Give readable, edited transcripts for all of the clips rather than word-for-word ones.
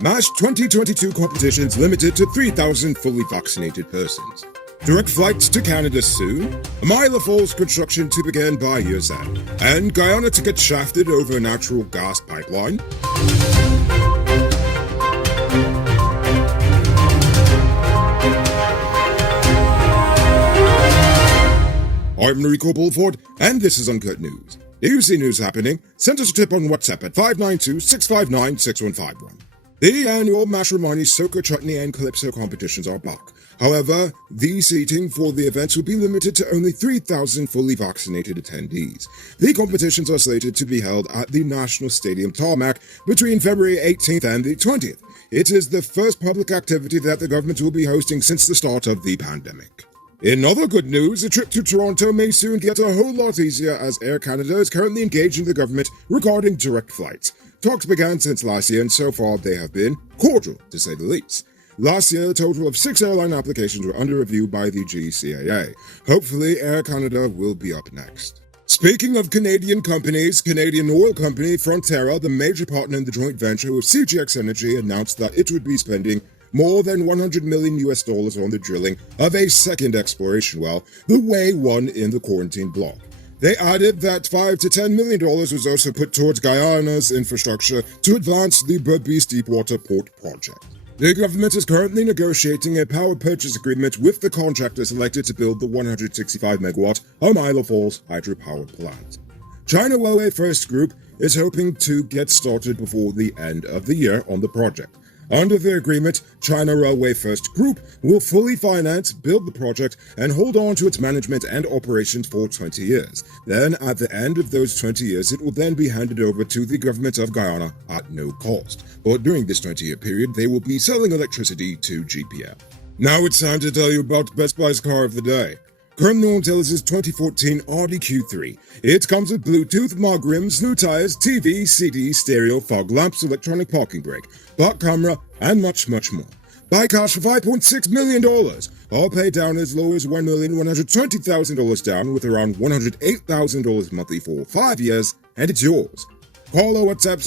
Mass 2022 competitions limited to 3,000 fully vaccinated persons. Direct flights to Canada soon. A mile of falls construction to begin by year's end. And Guyana to get shafted over a natural gas pipeline. I'm Enrico Bulford, and this is Uncut News. If you see news happening, send us a tip on WhatsApp at 592-659-6151. The annual Matrimony, Soca, Chutney, and Calypso competitions are back. However, the seating for the events will be limited to only 3,000 fully vaccinated attendees. The competitions are slated to be held at the National Stadium tarmac between February 18th and the 20th. It is the first public activity that the government will be hosting since the start of the pandemic. In other good news, a trip to Toronto may soon get a whole lot easier as Air Canada is currently engaging the government regarding direct flights. Talks began since last year, and so far they have been cordial, to say the least. Last year, a total of 6 airline applications were under review by the GCAA. Hopefully, Air Canada will be up next. Speaking of Canadian companies, Canadian oil company Frontera, the major partner in the joint venture with CGX Energy, announced that it would be spending more than $100 million on the drilling of a second exploration well, the Way 1 in the Quarantine Block. They added that $5 to $10 million was also put towards Guyana's infrastructure to advance the Berbice Deepwater Port project. The government is currently negotiating a power purchase agreement with the contractor selected to build the 165-megawatt Oneida Falls hydropower plant. China Railway First Group is hoping to get started before the end of the year on the project. Under the agreement, China Railway First Group will fully finance, build the project, and hold on to its management and operations for 20 years. Then, at the end of those 20 years, it will then be handed over to the government of Guyana at no cost. But during this 20-year period, they will be selling electricity to GPF. Now it's time to tell you about Best Buy's car of the day. Currently on sale is 2014 Audi Q3. It comes with Bluetooth, mug rims, new tires, TV, CD, stereo, fog lamps, electronic parking brake, back camera, and much, much more. Buy cars for $5.6 million. All pay down as low as $1,120,000 down with around $108,000 monthly for 5 years, and it's yours. Call or WhatsApp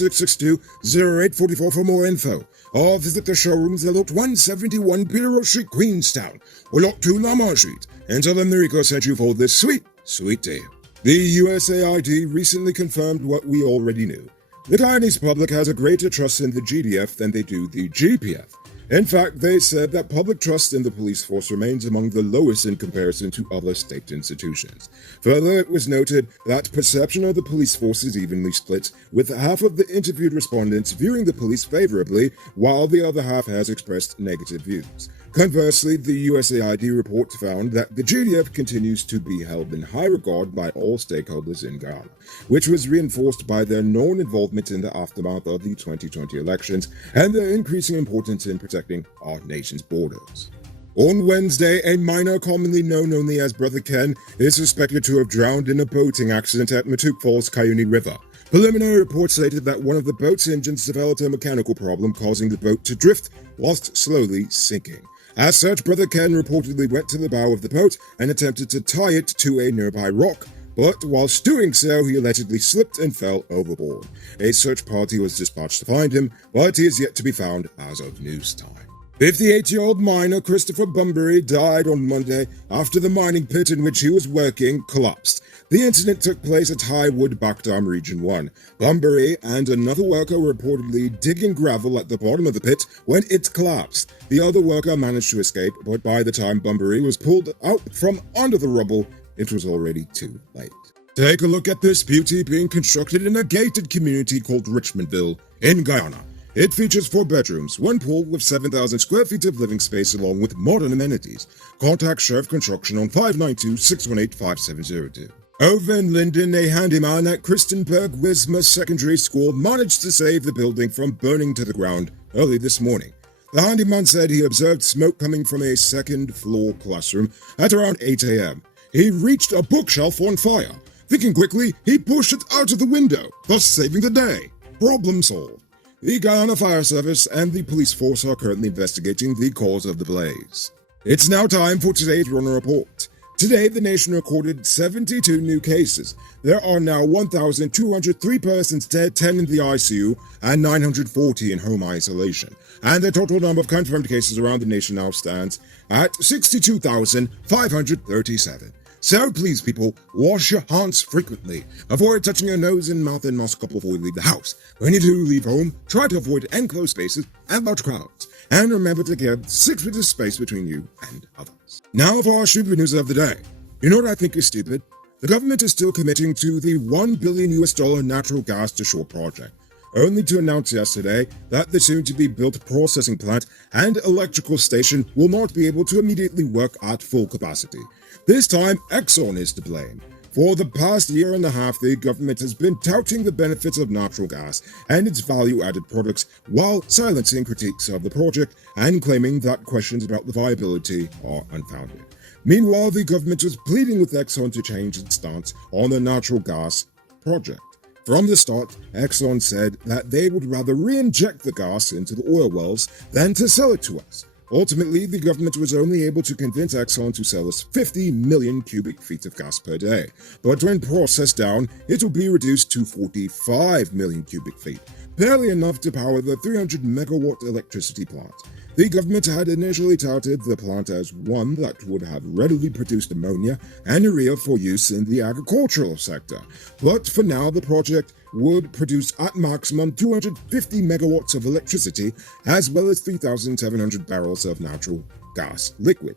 662-0844 for more info. Or visit the showrooms at Lot 171 Peter Street, Queenstown, or Lot 2 Lamar Street, and tell them Rico sent you for this sweet, sweet deal. The USAID recently confirmed what we already knew. The Guyanese public has a greater trust in the GDF than they do the GPF. In fact, they said that public trust in the police force remains among the lowest in comparison to other state institutions. Further, it was noted that perception of the police force is evenly split, with half of the interviewed respondents viewing the police favorably, while the other half has expressed negative views. Conversely, the USAID report found that the GDF continues to be held in high regard by all stakeholders in Guyana, which was reinforced by their known involvement in the aftermath of the 2020 elections and their increasing importance in protecting our nation's borders. On Wednesday, a miner commonly known only as Brother Ken is suspected to have drowned in a boating accident at Matook Falls, Cuyuni River. Preliminary reports stated that one of the boat's engines developed a mechanical problem causing the boat to drift whilst slowly sinking. As such, Brother Ken reportedly went to the bow of the boat and attempted to tie it to a nearby rock, but whilst doing so, he allegedly slipped and fell overboard. A search party was dispatched to find him, but he is yet to be found as of news time. 58-year-old miner Christopher Bunbury died on Monday after the mining pit in which he was working collapsed. The incident took place at Highwood Backdam Region 1. Bunbury and another worker were reportedly digging gravel at the bottom of the pit when it collapsed. The other worker managed to escape, but by the time Bunbury was pulled out from under the rubble, it was already too late. Take a look at this beauty being constructed in a gated community called Richmondville in Guyana. It features 4 bedrooms, 1 pool with 7,000 square feet of living space along with modern amenities. Contact Sheriff Construction on 592-618-5702. Over in Linden, a handyman at Christenberg Wisma Secondary School managed to save the building from burning to the ground early this morning. The handyman said he observed smoke coming from a second-floor classroom at around 8 a.m. He reached a bookshelf on fire. Thinking quickly, he pushed it out of the window, thus saving the day. Problem solved. The Guyana Fire Service and the police force are currently investigating the cause of the blaze. It's now time for today's Runner Report. Today, the nation recorded 72 new cases. There are now 1,203 persons dead, 10 in the ICU, and 940 in home isolation. And the total number of confirmed cases around the nation now stands at 62,537. So please, people, wash your hands frequently. Avoid touching your nose and mouth and mask up before you leave the house. When you do leave home, try to avoid enclosed spaces and large crowds. And remember to give 6 feet of space between you and others. Now for our stupid news of the day. You know what I think is stupid? The government is still committing to the $1 billion natural gas to shore project, only to announce yesterday that the soon-to-be-built processing plant and electrical station will not be able to immediately work at full capacity. This time, Exxon is to blame. For the past year and a half, the government has been touting the benefits of natural gas and its value-added products while silencing critiques of the project and claiming that questions about the viability are unfounded. Meanwhile, the government was pleading with Exxon to change its stance on the natural gas project. From the start, Exxon said that they would rather re-inject the gas into the oil wells than to sell it to us. Ultimately, the government was only able to convince Exxon to sell us 50 million cubic feet of gas per day. But when processed down, it will be reduced to 45 million cubic feet, barely enough to power the 300 megawatt electricity plant. The government had initially touted the plant as one that would have readily produced ammonia and urea for use in the agricultural sector. But for now, the project would produce at maximum 250 megawatts of electricity, as well as 3,700 barrels of natural gas liquid.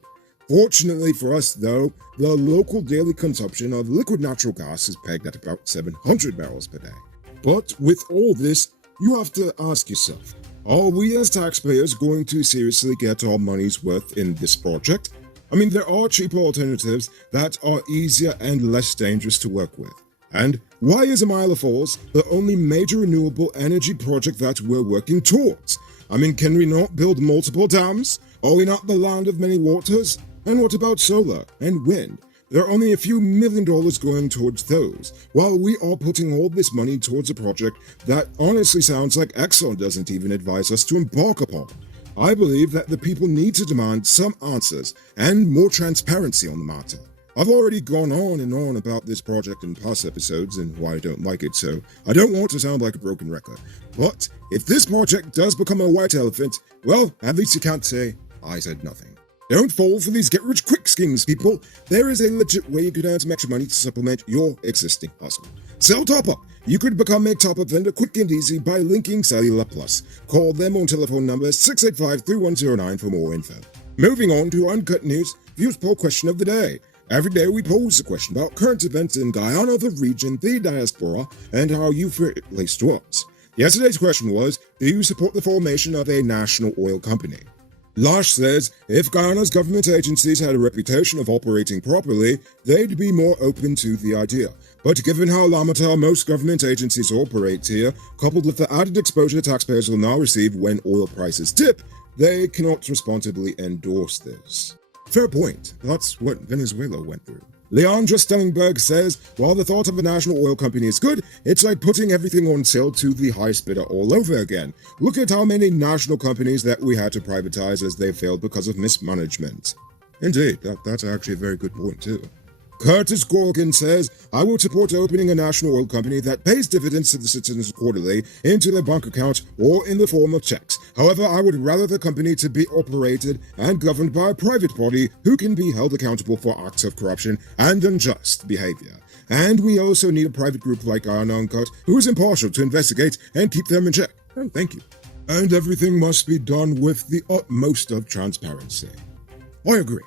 Fortunately for us, though, the local daily consumption of liquid natural gas is pegged at about 700 barrels per day. But with all this, you have to ask yourself, are we as taxpayers going to seriously get our money's worth in this project? I mean, there are cheaper alternatives that are easier and less dangerous to work with. And why is Amila Falls the only major renewable energy project that we're working towards? I mean, can we not build multiple dams? Are we not the land of many waters? And what about solar and wind? There are only a few $1 million going towards those, while we are putting all this money towards a project that honestly sounds like Exxon doesn't even advise us to embark upon. I believe that the people need to demand some answers and more transparency on the matter. I've already gone on and on about this project in past episodes and why I don't like it, so I don't want to sound like a broken record. But if this project does become a white elephant, well, at least you can't say I said nothing. Don't fall for these get-rich-quick schemes, people. There is a legit way you could earn some extra money to supplement your existing hustle. Sell Top-Up. You could become a top-up vendor quick and easy by linking Cellular Plus. Call them on telephone number 685-3109 for more info. Moving on to Uncut News, Views Poll Question of the Day. Every day we pose a question about current events in Guyana, the region, the diaspora, and how you feel it relates to us. Yesterday's question was, do you support the formation of a national oil company? Lash says, if Guyana's government agencies had a reputation of operating properly, they'd be more open to the idea. But given how limited most government agencies operate here, coupled with the added exposure taxpayers will now receive when oil prices dip, they cannot responsibly endorse this. Fair point. That's what Venezuela went through. Leandra Stellingberg says, while the thought of a national oil company is good, it's like putting everything on sale to the highest bidder all over again. Look at how many national companies that we had to privatize as they failed because of mismanagement. Indeed, that's actually a very good point too. Curtis Gorgon says, I will support opening a national oil company that pays dividends to the citizens quarterly into their bank account or in the form of checks. However, I would rather the company to be operated and governed by a private body who can be held accountable for acts of corruption and unjust behavior. And we also need a private group like Guyana Uncut who is impartial to investigate and keep them in check. Oh, thank you. And everything must be done with the utmost of transparency. I agree.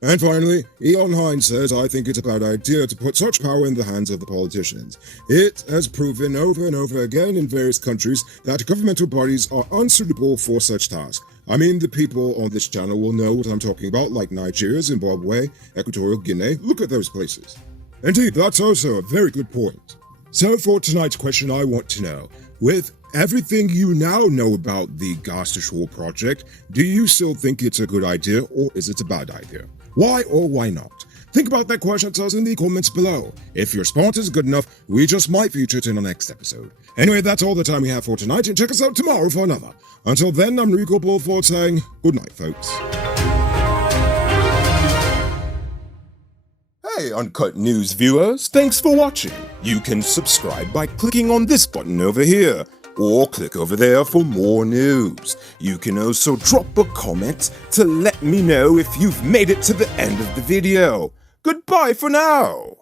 And finally, Eon Hines says, I think it's a bad idea to put such power in the hands of the politicians. It has proven over and over again in various countries that governmental bodies are unsuitable for such tasks. I mean, the people on this channel will know what I'm talking about, like Nigeria, Zimbabwe, Equatorial Guinea. Look at those places. Indeed, that's also a very good point. So for tonight's question, I want to know, with everything you now know about the Gas to Shore project, do you still think it's a good idea or is it a bad idea? Why or why not? Think about that question, tell us in the comments below. If your response is good enough, we just might feature it in the next episode. Anyway, that's all the time we have for tonight, and check us out tomorrow for another. Until then, I'm Rico Bullford saying good night, folks. Hi, Uncut News viewers. Thanks for watching. You can subscribe by clicking on this button over here, or click over there for more news. You can also drop a comment to let me know if you've made it to the end of the video. Goodbye for now.